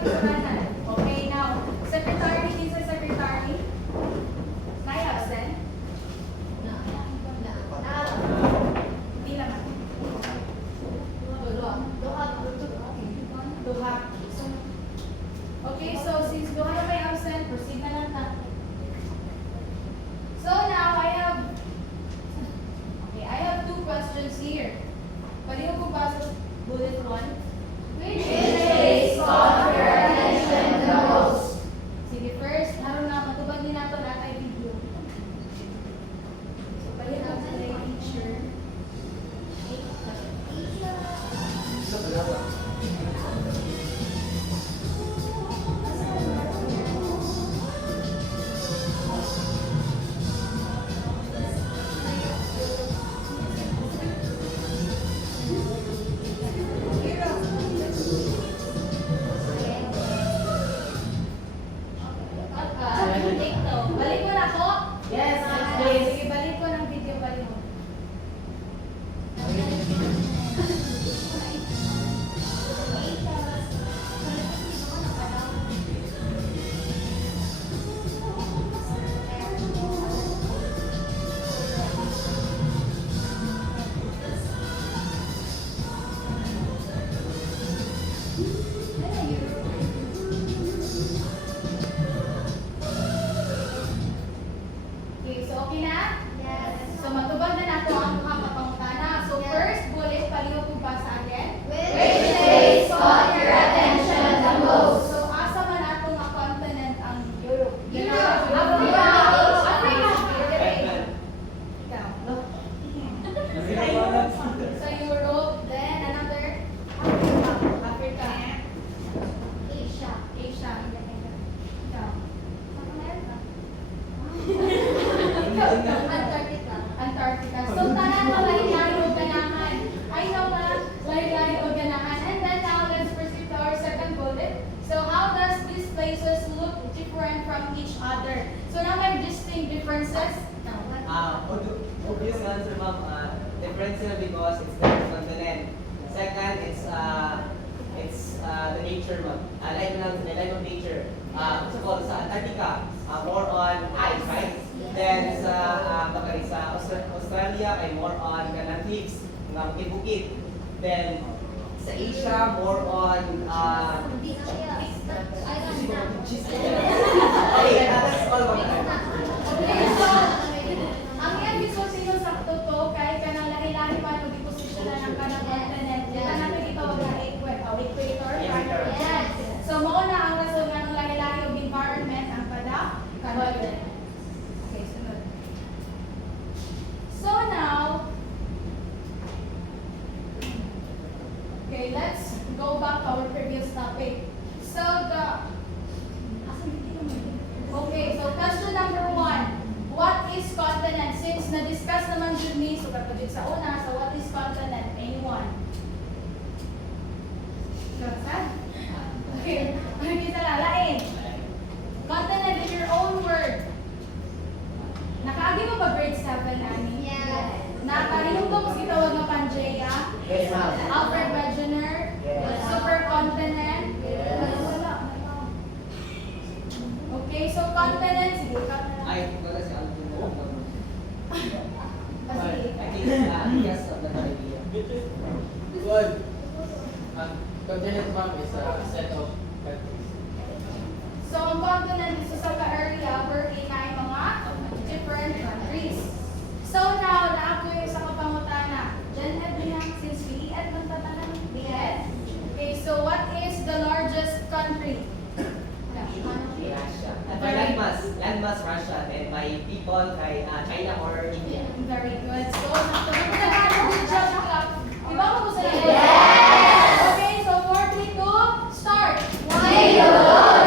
pagkakanan. Okay, now, secretary, kinsa secretary? May absent? Hindi naman. Duha. Okay, so since duha na may absent, proceed na lang ta. So now I have two questions here. Pwede ko basa bullet 1? Which place caught your attention the most? Sige, first, naroon na, matubag din nato na kay video. So, pwede ko sa teacher. Balik mo na ako? Yes, Sige, balik ko ng video, balik mo. Okay, so okay na? Yes. So matubag na nato ang duha ka pangutana. So first bullet, paliho ko ba sa akin? Which place caught your attention the most? So asa man ato nga continent ang Europe? Europe. Africa. Africa. Ikaw. So Europe, then another Africa. Asia. Asia. Ikaw. Antarctica. Antarctica. So tanan mga lahi-lahi o ganahan. I know mga lahi-lahi o ganahan. And then now let's proceed to our second bullet. So how does these places look different from each other? So now may distinct differences. Obvious answer, ma'am. Difference because it's the continent. Second, it's the nature, ma'am. Line of nature. So called sa Antarctica, more on ice, right? Then sa Australia ay more on kanang cliffs, mga bukid-bukid. Then sa Asia more on okay, that's all, ma'am. Okay, so ang yan gusto sino sa totoo kay kanang lahi-lahi man o disposition na ng kanang continent. Dito natin gitawag na equator. Equator. Yes. So mao na ang rason nga ng lahi-lahi og environment ang continent. Okay, sunod. So now, okay, let's go back to our previous topic. So okay, so question number 1. What is continent? Since na-discuss naman yun ni, so kapag sa una, so what is continent? Anyone? Okay, kita na, lain. Continent in your own word. Nakaagi mo ba grade 7, Ani? Yes. Nakahinom ko mas gitawag na Pangea? Yes, ma'am. Alfred Wegener? Yes. Supercontinent? Yes. Wala. Okay, so continent, sige, continent. Ay, wala si Alvin mo. Sige. I think yes of the idea. Good. Continent, ma'am, is a set of countries. So, ang continent is sa ka-area wherein ay mga different countries. So, now, na-ako yung sa kapangutana. Gen Ed niya, since BEd man tatanan, BEd. Okay, so what is the largest country? Russia. By landmass Russia, then by people kay China or India. Very good. So, good job. Iba mo ko sa Yes! Okay, so 4, 3, 2, start!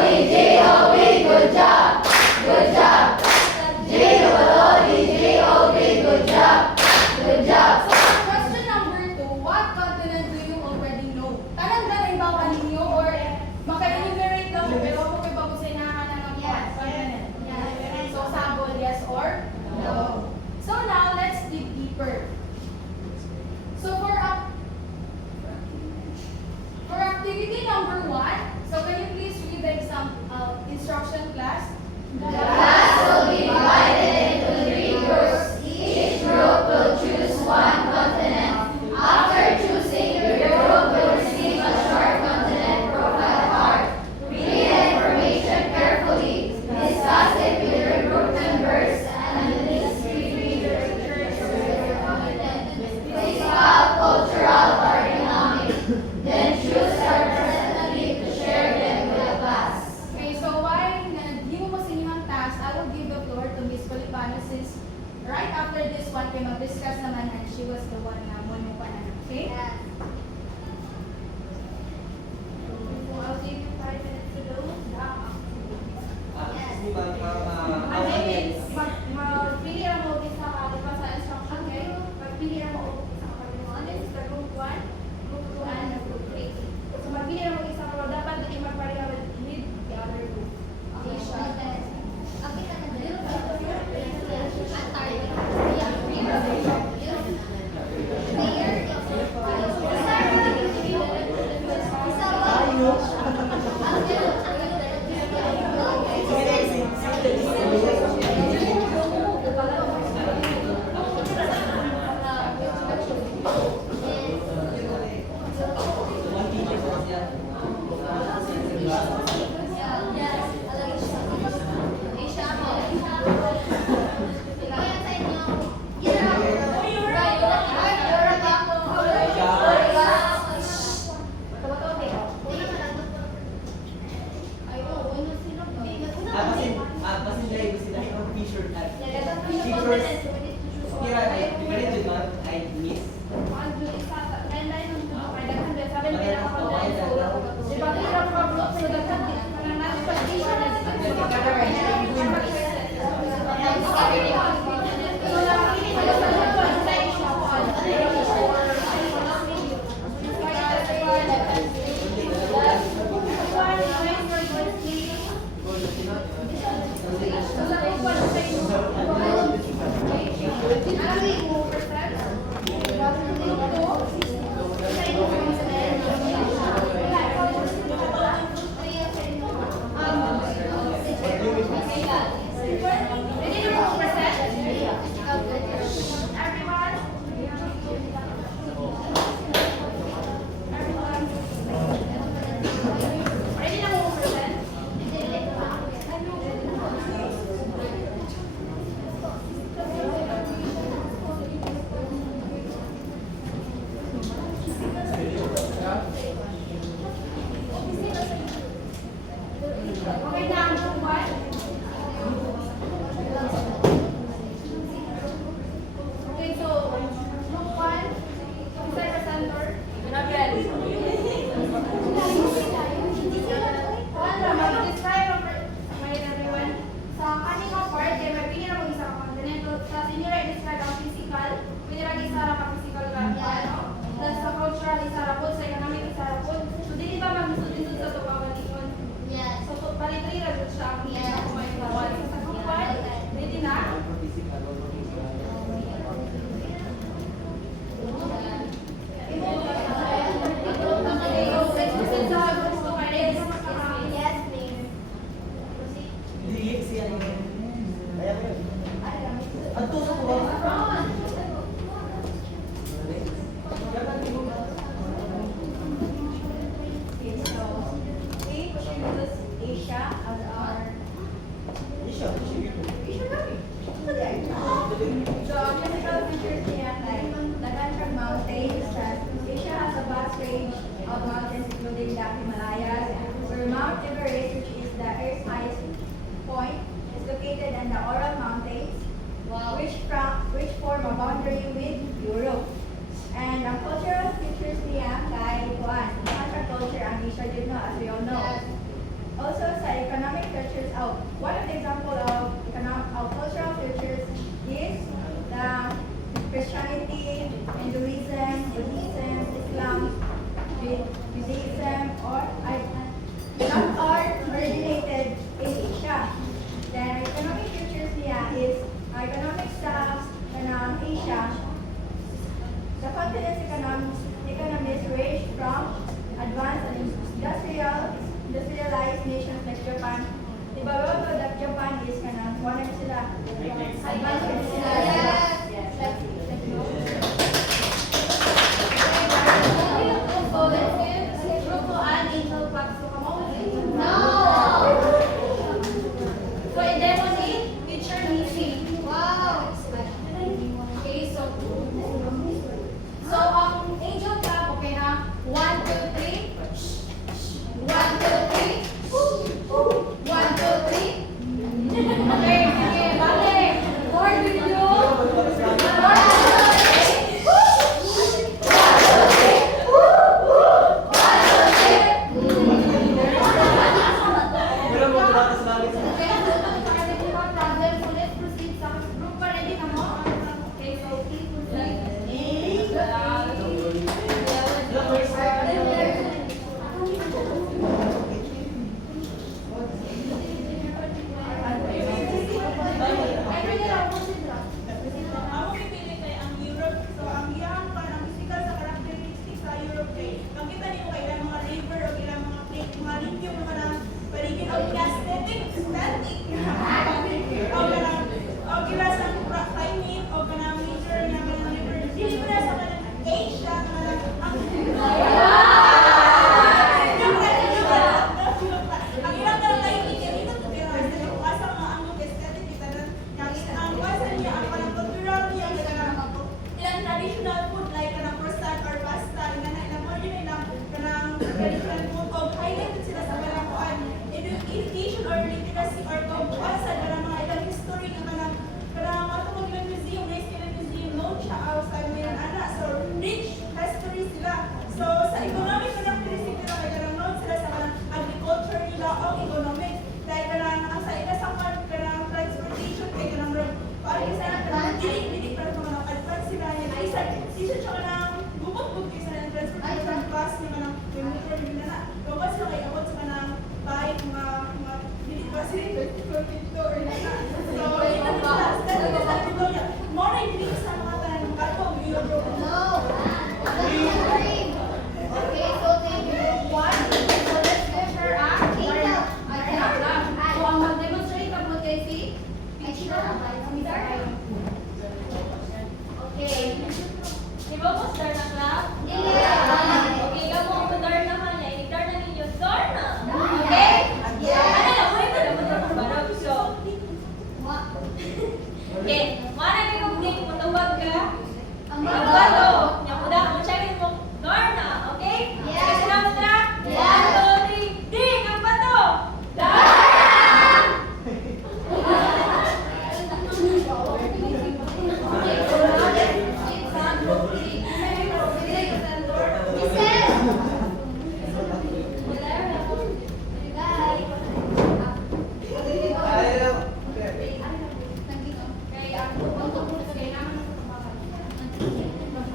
J-O-B, good job. Good job. J-O-B, good job. Good job. So, question number 2, what continent do you already know? Tanan ba rin ba ka ninyo or maka-enumerate lang mo, pero ako kayo babusainahan na ng Yes. continent? Yes. So, sabol, yes or no? So, now, let's dig deeper. So, for activity number 1, so can you please Instruction class. The class will be divided into 3 groups. Each group will choose one continent. After choosing, your group will receive a short continent profile card. Read the information carefully. Discuss it with your group members and list between your physical, cultural, or economic. Then choose a representative to share them with the class. Okay, so while hindi mo masinihang task, I will give the floor to Miss Polipano since right after this one, kayo mag-discuss naman and she was the one na mo pa na. Okay? So I'll give you 5 minutes to do the Excuse me, ma'am, how Ano many yun? minutes? Magpili ang mo sa diba sa instruction, okay? Magpili ang mo sa kapalimuan. This is the group 1, group 2, and the group 3. So magpili ang mo isa pero dapat hindi magpareha with the other group. Okay, siya. One teacher po siya. Basin drive sila yung t-shirt at teachers. Kira, ganit yun, ma'am. I miss. Okay na ang group 1? Okay, so group 1, Mr. Presenter. Mag-describe ang everyone. Sa kanina part, may pili na mag-isa ka continent. Sa senior, i-describe ang physical. Pwede lang isa ra ka physical ka. Tapos sa cultural, isa ra po. Sa economic, isa ra po. So, dili ba mag-isod-isod sa tumawalikon? So, palitri ra jud siya ang kumain bawal. Sa group 1, ready na? Okay, so let's proceed sa group 2. Ready sa mga Yes, please. Hindi siya yung... Kaya ko yun. Ang tuso ko ba? We choose Asia as our Isha. So, physical features niya like dagan siyang mountains. Asia has a vast range of mountains including the Himalayas, where Mount Everest, which is the Earth's highest point, is located in the Oral Mountains, which form a boundary with Europe. And ang cultural features niya kay Juan, Hansa culture ang Asia did know, as we all know. Also sa economic features, one of the example of cultural features is the Christianity, Hinduism, Buddhism, Islam, Judaism, or not all originated in Asia. Then economic features niya is economic sa Asia. The continent's economies range from advanced and industrialized nations like Japan, Grupo An, Angel Clubs, so come on. No. So in demo ni, teacher Nisi. Wow. Okay, so Angel Club, okay ha? 1, 2, 3. 1, 2, 3. 1, 2, 3. Okay, sige, balik. More video. Pero mo ba sa langit? Okay, so para di mo problem, so let's proceed sa group pa ready ka mo? Okay, so please proceed. Ako pipili kay ang Europe. So ang iyang parang physical sa characteristics sa Europe kay makita niyo kay ilang mga river o ilang mga plate, mga lithium mga nang paligid o aesthetic, static. O kanang o kila sa climate o kanang nature na kanang river. Dili ko na sa kanang Asia kanang ang ang ilang kanang climate kaya dito to kaya asa mga ang aesthetic kita na ang wasa niya ang parang cultural niya kanang ilang traditional food like kanang croissant or pasta ilang mo yun ilang kanang traditional food o highlighted sila sa kanang kuan education or literacy or kabukasan kanang mga ilang history ng kanang ato mo ilang museum na ilang museum known siya outside may ana so rich history sila so sa economic kanang principle nila kay kanang known sila sa kanang agriculture nila o economic dahil kanang ang sa ila sa kanang transportation kay kanang paano sa kanang dili para mga advance sila yan ay isa siya kanang bukod kay sa transportation bus ni kanang motor nila na bukod sila kay abot sa kanang bike mga dili pa sila or na so ito na sa dito niya mo na hindi sa mga kanang katong Europe No. Okay, so thank you. One. So let's go for Angel. So ang mag-demonstrate ang mo kay si teacher. Okay. Iba mo star na club? Yeah. Okay, gamo ang star na kanya. I-star na ninyo. Star na! Okay? Ano Yeah. na, muna ito naman sa barog. So, okay. Mana ka kung di mo tawag ka? Ang Ang bago. bato. Yung muda, mo check mo. Star na, okay? Yeah. Sige, sinama na. Yeah. 1, 2, 3. Ding! Ang bato!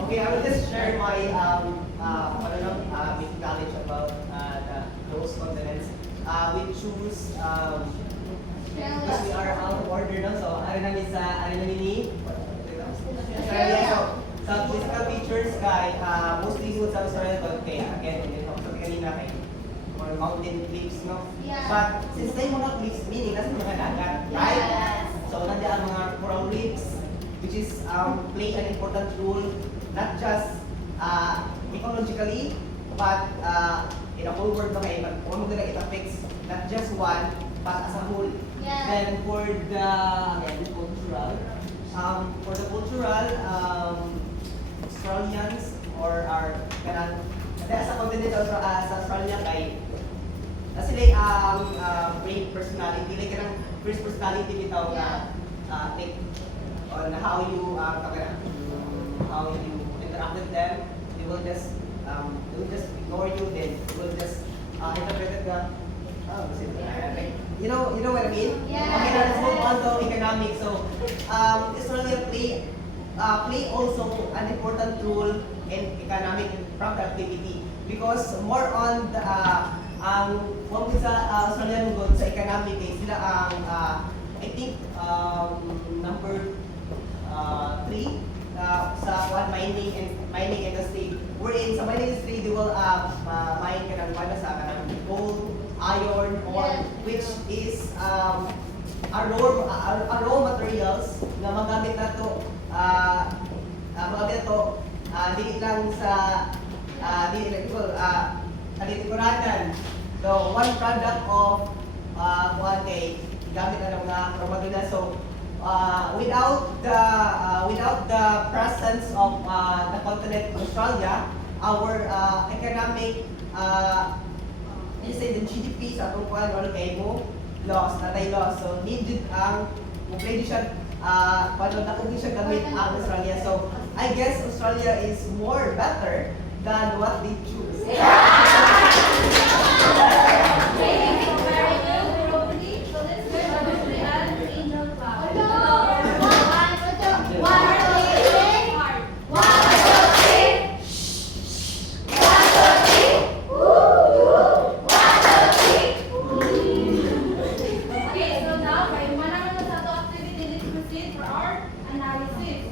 Okay, I will just share my basic knowledge about those continents. We choose because we are out of order now. So, ano namin ni Australia. So, sa physical features kay mostly suit sa Australia but kay again, sa kanina kay or mountain cliffs, no? Yeah. But since they mga cliffs, meaning nasa mga dagat, right? Yes. So, nandiyan ang mga coral reefs, which is play an important role, not just ecologically, but in a whole world, okay, but one of it affects not just one, but as a whole. Yeah. Then for the cultural, Australians or our kanang sa continent sa Australia kay sila great personality, like kanang first personality bitaw na like on how you how you interact with them. They will just ignore you, then they will just interpret it like, you know what I mean? Yeah. Okay, now let's move on to economics. So Australia play also an important role in economic productivity because more on the kung sa Australian good sa economic sila ang I think number 3 sa mining industry. Wherein sa mining industry they will mine kanang wala sa kanang gold, iron, ore, Yeah. which is raw materials na magamit nato dili lang sa dili so one product of kuan kay gamit na mga raw materials. So without the presence of the continent of Australia, our economic you say the GDP sa atong kuan wala kay mo loss, natay loss. So needed ang pwede siya paano na kung siya gamit ang Australia. So I guess Australia is more better than what they choose. Okay, so now, kay manaman na sa ato activity, let's proceed for our analysis.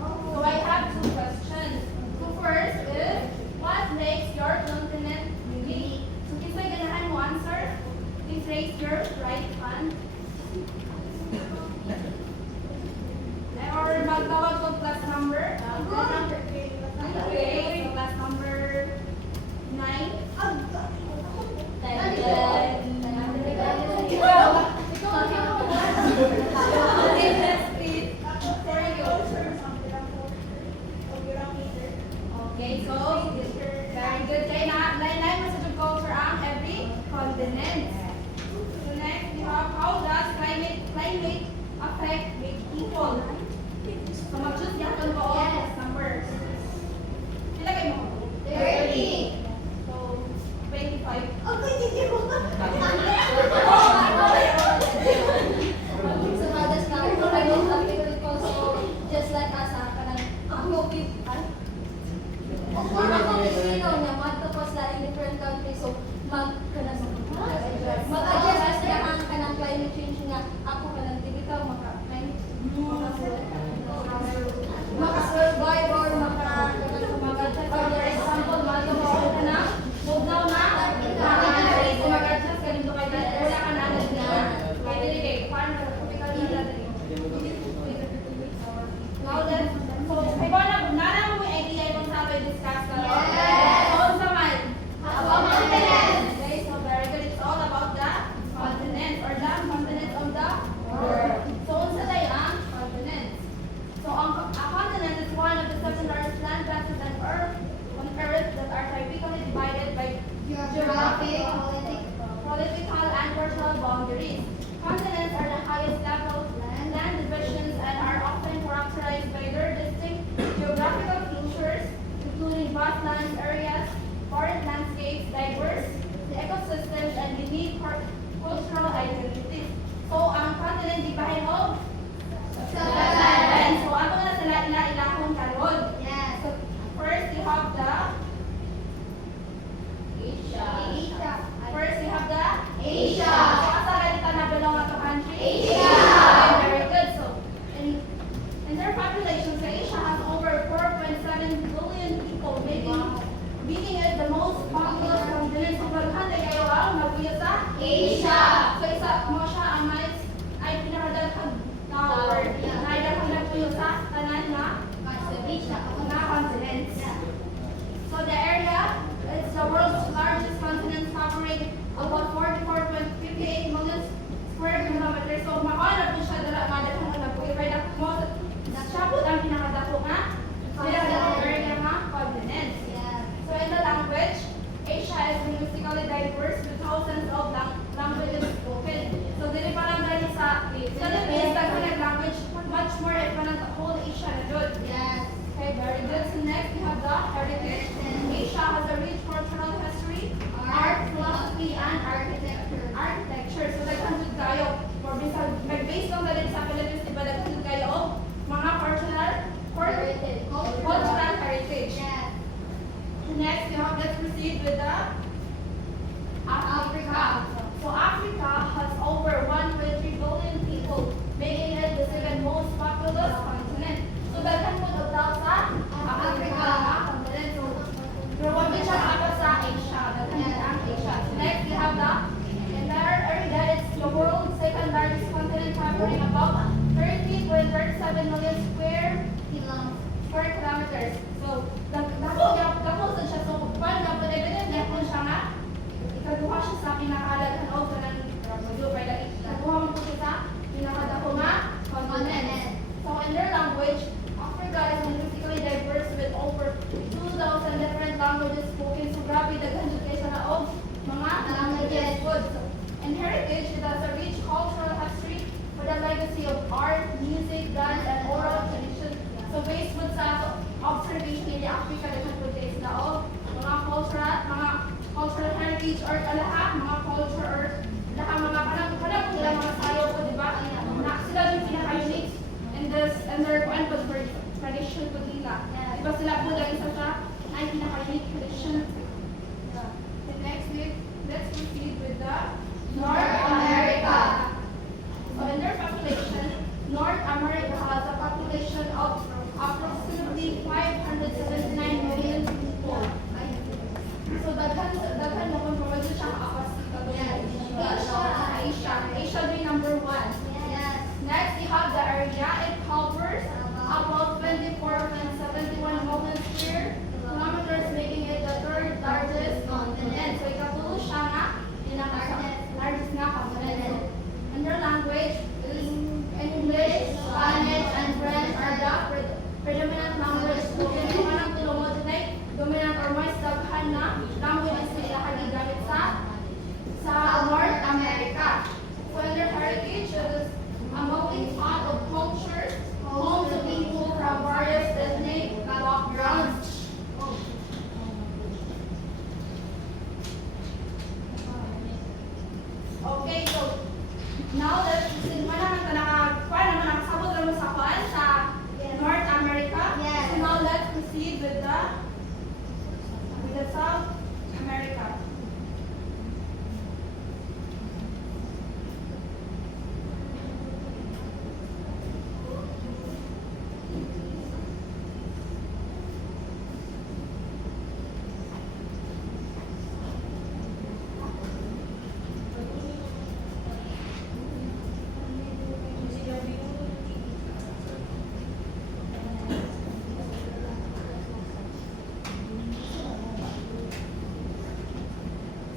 So I have two questions. So first is, what makes your continent unique? So kisay ganahan mo answer, please raise your right hand. Or magtawag ko class number. Okay, so class number 9. Okay, let's read for you. Okay, so very good. Kaya na message ko for ang every continent. So next we have, how does climate affect people? So mag-choose yakan ko yes number. Pila kayo mo? 30. So 25. So others now, I don't have people also just like us, kanang ako Filipino niya, matapos na in different countries, so mag-adjust na ang kanang climate change nga, ako kanang ikaw maka-survive or For example, mag-adjust ka na, huwag daw na, mag-adjust ka dito kay dito, wala ka na agad na. Kaya dili kay, paano ka kumikal na dito? Now let's, so, ay ba na mo may idea kung saan tayo discuss ka? Yes. So, sa man? continents. Okay, so very good. It's all about the continent or the continent of the world. So, unsa tayo ang continents? So, a continent is one of the 7 largest land masses on Earth that are typically divided by geographic, political, and cultural boundaries. Continents are the highest level land divisions and are often characterized by their distinct geographical features, including vast land areas, forest landscapes, diverse ecosystems, and unique cultural identities. So, ang continent di bahay mo? So, ato na sila ilahon karon. So, first, you have the So, asa ganito na belong ato country? Okay, very good. So, in their population, so Asia has over 4.7 billion people, making it the most populous continent. So, paghanday kayo ang nagpuyo sa Asia. So, isa mo siya ang ay pinakadaghang tower. Naidaghang nagpuyo sa tanan na continents. So, the area, it's the world's largest continent, covering about 44.58 million square kilometers. So, makuha po siya dala madaghang nagpuyo. Kaya mo, siya po ang pinakadako nga area nga continents. So, in the language, Asia is linguistically diverse with thousands of languages spoken. So, dili pa lang dahil sa Philippines, daghan language, much more if pa ng whole Asia na dun. Okay, very good. So, next, we have the heritage. Asia has a rich cultural history, art, philosophy, and architecture. So, daghan jud kayo. For based on the sa Philippines, diba daghan jud kayo og mga cultural heritage. Next, let's proceed with the Africa. So Africa has over 1.3 billion people, making it the second most populous continent. So daghan po daw sa Africa continent. So probably siya kapag sa Asia, daghan ang Asia. So next, we have the entire area. It's the world's second largest grabe daghan jud kay sa laog mga languages food. And heritage, it has a rich cultural history with a legacy of art, music, dance, and oral tradition. So based po sa observation ni Africa, daghan po kay sa laog mga cultural heritage or lahat mga culture or lahat mga kanang nila mga sayo po, di ba? Na sila yung pinaka-unique and their kuan po for tradition po nila. Di ba sila po dahil sa ay pinaka-unique tradition. And next week, let's proceed with the North America. So in their population, North America has a population of approximately 579 million people. So daghan mo kung pwede siya kaapas Asia being number 1. Next, we have the area. It covers about 24.71 million square kilometers, making it the third largest continent. So ikatulo siya nga largest nga continent. And their language is English, Spanish, and French are the predominant language spoken. Kung anong tulungan today, dominant or mas daghan na languages na ilahagigamit sa North America. So in their heritage, it is a melting pot of cultures, home to people from various ethnic backgrounds. Okay, so now that since paano naman nakasabot naman sa kuan sa North America, so now let's proceed with the South America.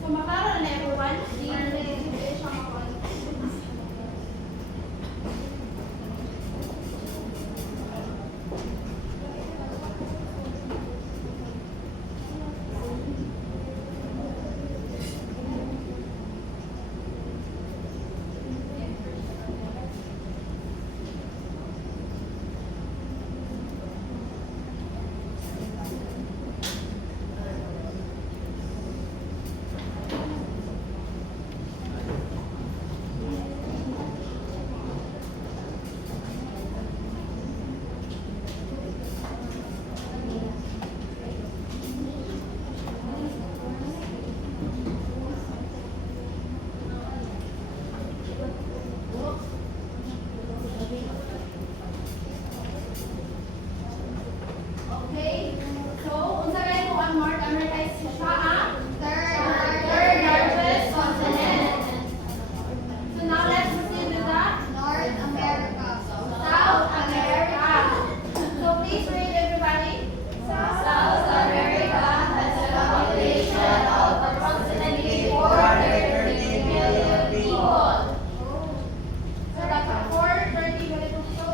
So makaroon na everyone, di na siya makaroon. Okay, so unsa kay mo ang North America is siya ang third largest continent. So now let's proceed with the South America. So please read everybody. South America has a population of approximately 430 million people. So that's a 430 million. So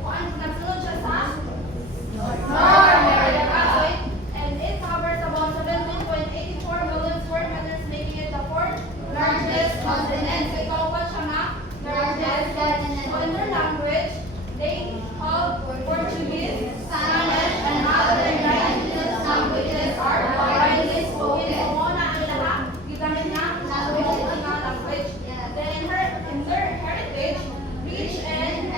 kuan nagsunod siya sa North America. And it covers about 17.84 million square meters, making it the fourth largest continent. So ikaw pa siya nga largest continent. So in their language, they have Portuguese, Spanish, and other indigenous languages are widely spoken. So muna ang lahat, gigamit nga language. Then in their heritage, rich and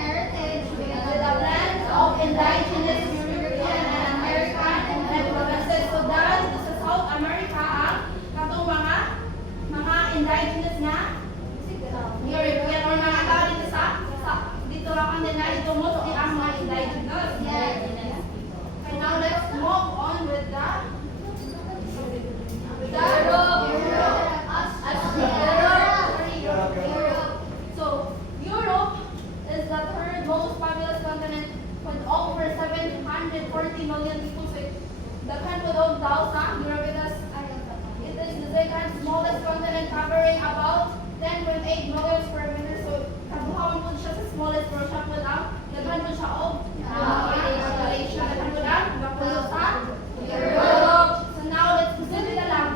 with a blend of indigenous European and American and provinces. So dahil dito sa South America ang katong mga indigenous nga European or mga tao dito dito lang ang nila ito mo ang mga indigenous. Okay, now let's move on with the Europe. So Europe is the third most populous continent with over 740 million people. So daghan po daw sa Europe. It is the second smallest continent, covering about 10.8 million square meters. So kabuhawan po siya sa smallest, pero siya po lang daghan po siya population. Daghan po lang sa Europe. So now let's proceed with the language.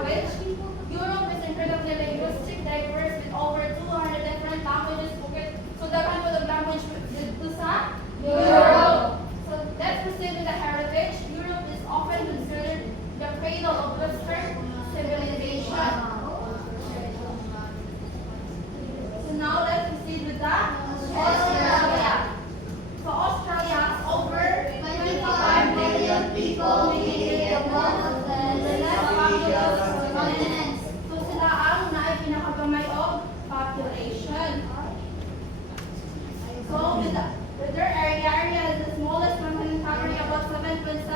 pagkamay of population. So with their area is the smallest one and covering about 7.7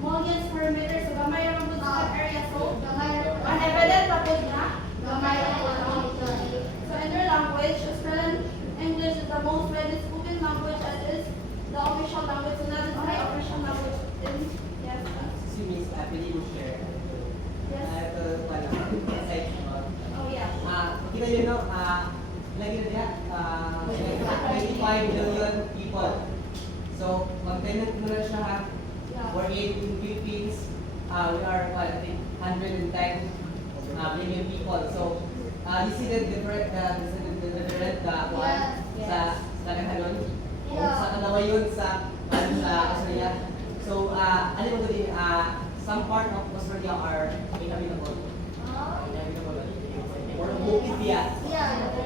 million square meters. So gamay naman po sa area. So ang evident na po na gamay na po. So in their language, Australian English is the most widely spoken language and is the official language. So that is my official language. Yes. Si Miss, pwede mo share. Yes. Ito, wala. Insight about. Oh yeah. Kita nyo, no? Lagi na diya, 25 million people. So, mag-tenant mo na siya, ha? We're in Philippines, we are, I think, 110 million people. So, you see the different, one sa Kahanon. Sa Kanawa yun, sa Australia. So, ano mo din, some part of Australia are inhabitable. Or bukid diya.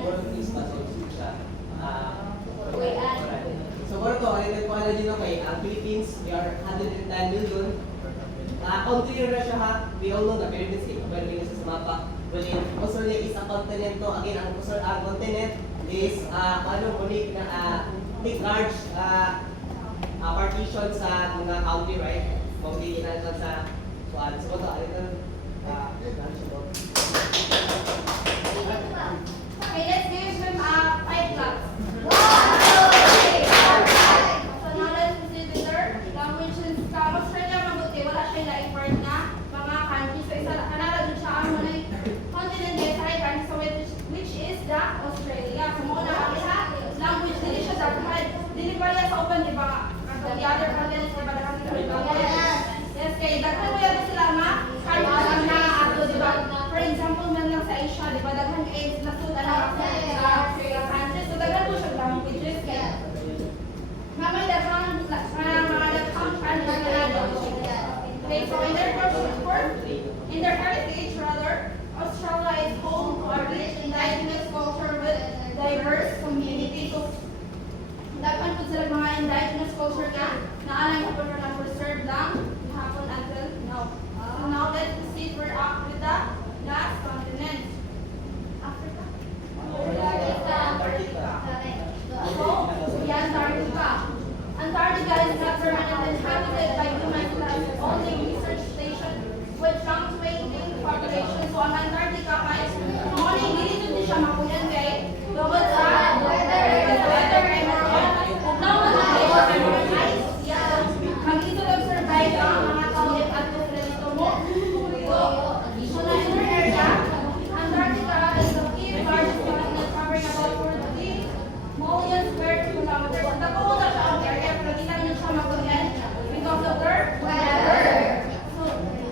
Or is pa, so siya. So, what to, ano ko alam nyo kay ang Philippines, we are 110 million. Country na siya, ha? We all know the Philippines, pwede nyo sa mapa. Well, Australia is a continent to. Again, ang continent is, big large partition sa mga country, right? Kung hindi na sa kuan. So, ito, Okay, let's give them 5 claps. So now let's proceed with their languages. Sa Australia, mabuti, wala siya laing word na mga countries. So isa kanara dun siya ang muna continent na sa country, so which is the Australia. So muna ang isa, language dili siya daghan. Dili ba yan sa open, di ba? The other continents, di ba? Yes, kay daghan mo yan sila ma, countries na ato, di ba? For example, man lang sa Asia, di ba? Daghan AIDS na suda na sa countries. So daghan mo siya languages. Kaya mamay daghan mga daghang countries na okay, so in their heritage, Australia is home to a rich indigenous culture with diverse communities. So, dapat po sila mga indigenous culture na naalay po na preserve lang hapon until now. So now let's proceed with the last continent. Africa. So, Antarctica. Antarctica is not permanently inhabited by humans, but is only research station with fluctuating population. So, ang Antarctica ay morning dito din siya makunan kay bawat sa weather ay more ice. Yeah. Mag-ito survive ang mga tao at dito mo. So, na in our area, Antarctica is the fifth largest continent covering about 40 million square kilometers. Ang tapo na siya ang area, pero di na siya makunan because of their weather. So,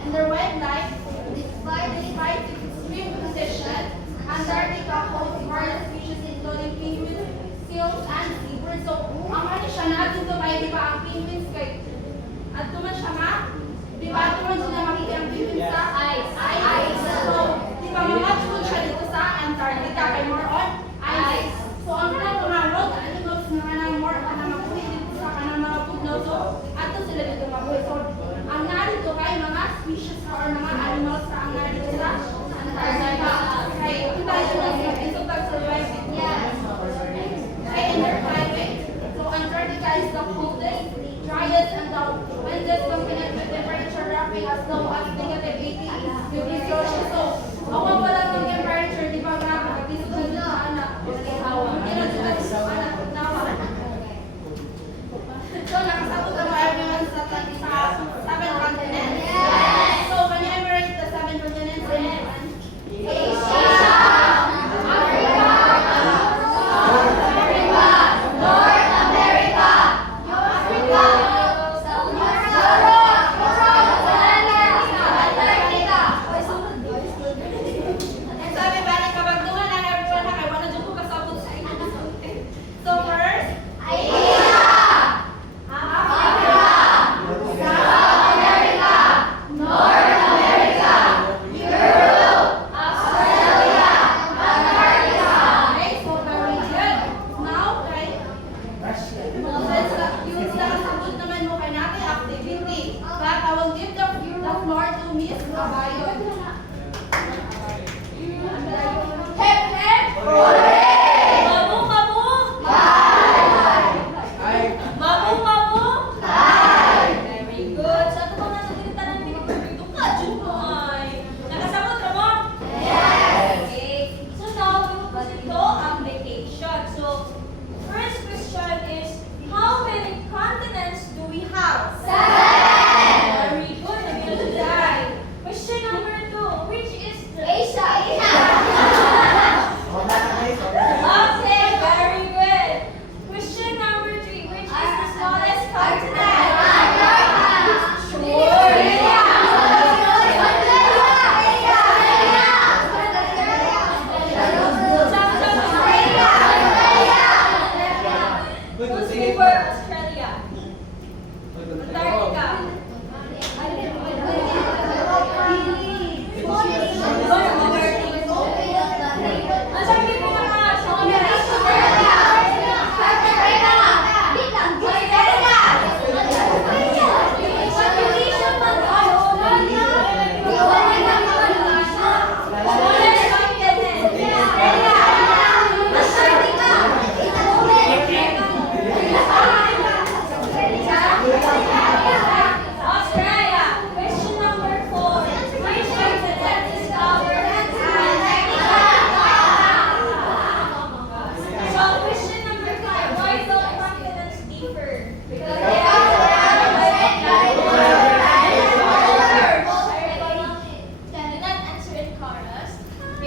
and their wildlife, despite its extreme position, Antarctica holds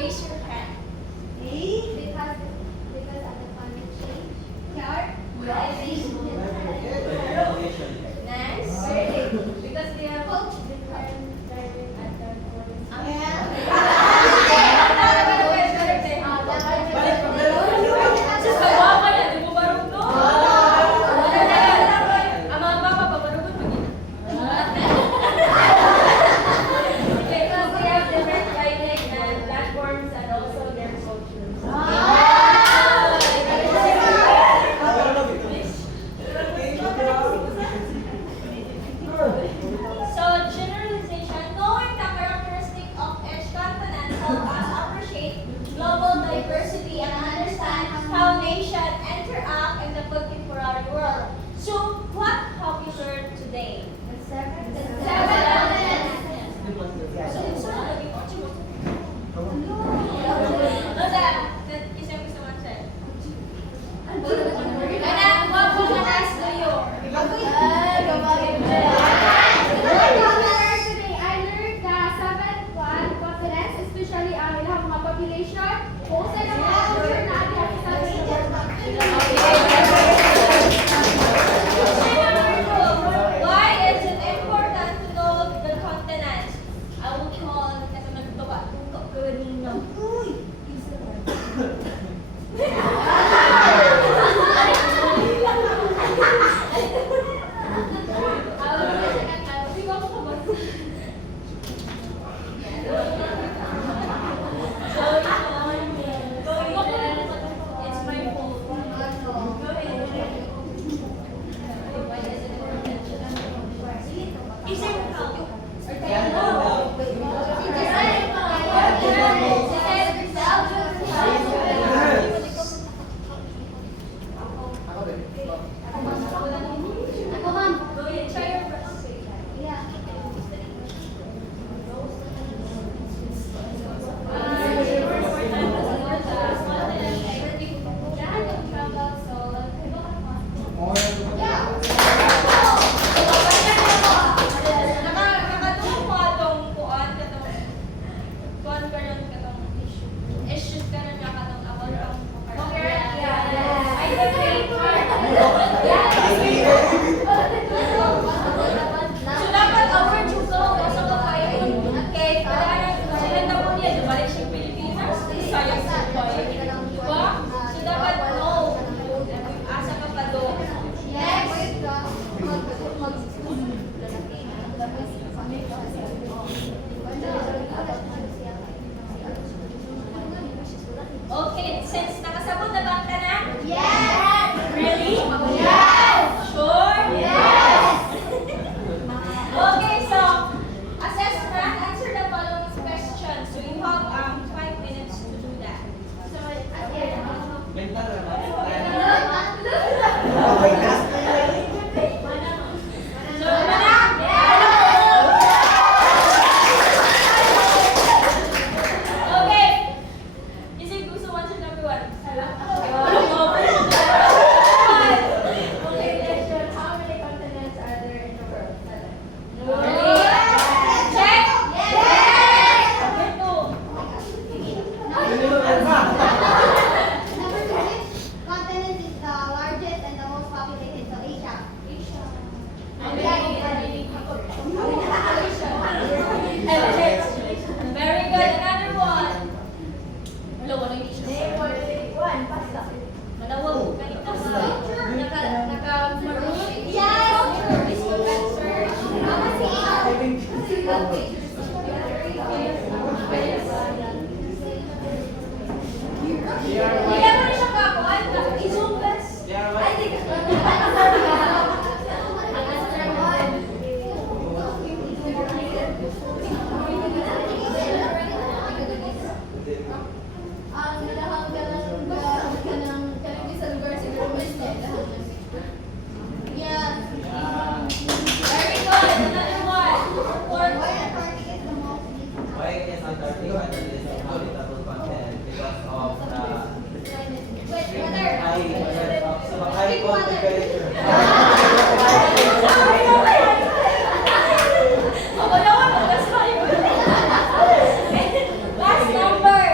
raise your hand. Because of the climate change. Next. Because they are both different driving at the forest. Sus, kawawa ka yan. Di mo marunong. Ang mga baka pa, marunong maging. Okay, because we have different riding and platforms and also their cultures. So, generalization, knowing the characteristic of each continent help us appreciate global diversity and understand how nations interact in the contemporary world. So, what have you learned today? Today, I learned the 7 continents, especially ang ilang mga population, kung saan ang mga culture na ating sa Why is it important to know the continents? I will call kasi nagtuka kanina. It's my fault. Isip ka. Ako din. Ako, ma'am. Go ahead, try your best. Yeah. Nakatulong mo atong kuan katong kuan karon katong issues karon nga katong about ang I agree. So dapat our jugo sa kapayon kay para sila na po niya balik sa Pilipinas sayang sa buhay. Diba? So dapat no asa ka pa do. Okay, since nakasabot na ba ang tanan? Yes! Really? Yes! Sure? Yes! Okay, so assessment, answer the following questions. So you have 5 minutes to do that. Mental naman. So, manang! Okay. Isip gusto answer number 1. Okay, question. How many continents are there in the world? Check. Yes! Number 2. Number 2, which continent is the largest and the most populated? So, Asia. Very good. Another one. Wala, wala yung issue. Manawag. Ganito sa naka-maroon. Yes! Hindi mo rin siya kakuan. I-zoom guys. Ay, di ka. Ang lahang kanang sa lugar siguro mas yes. Very good. Another one. Why Antarctica is the most Why is Antarctica the least habitable continent? Because of the Wait, water. high cold temperature. Ako naman, that's why. Last number.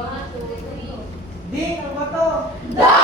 1, 2, 3. Ding, ang bato! The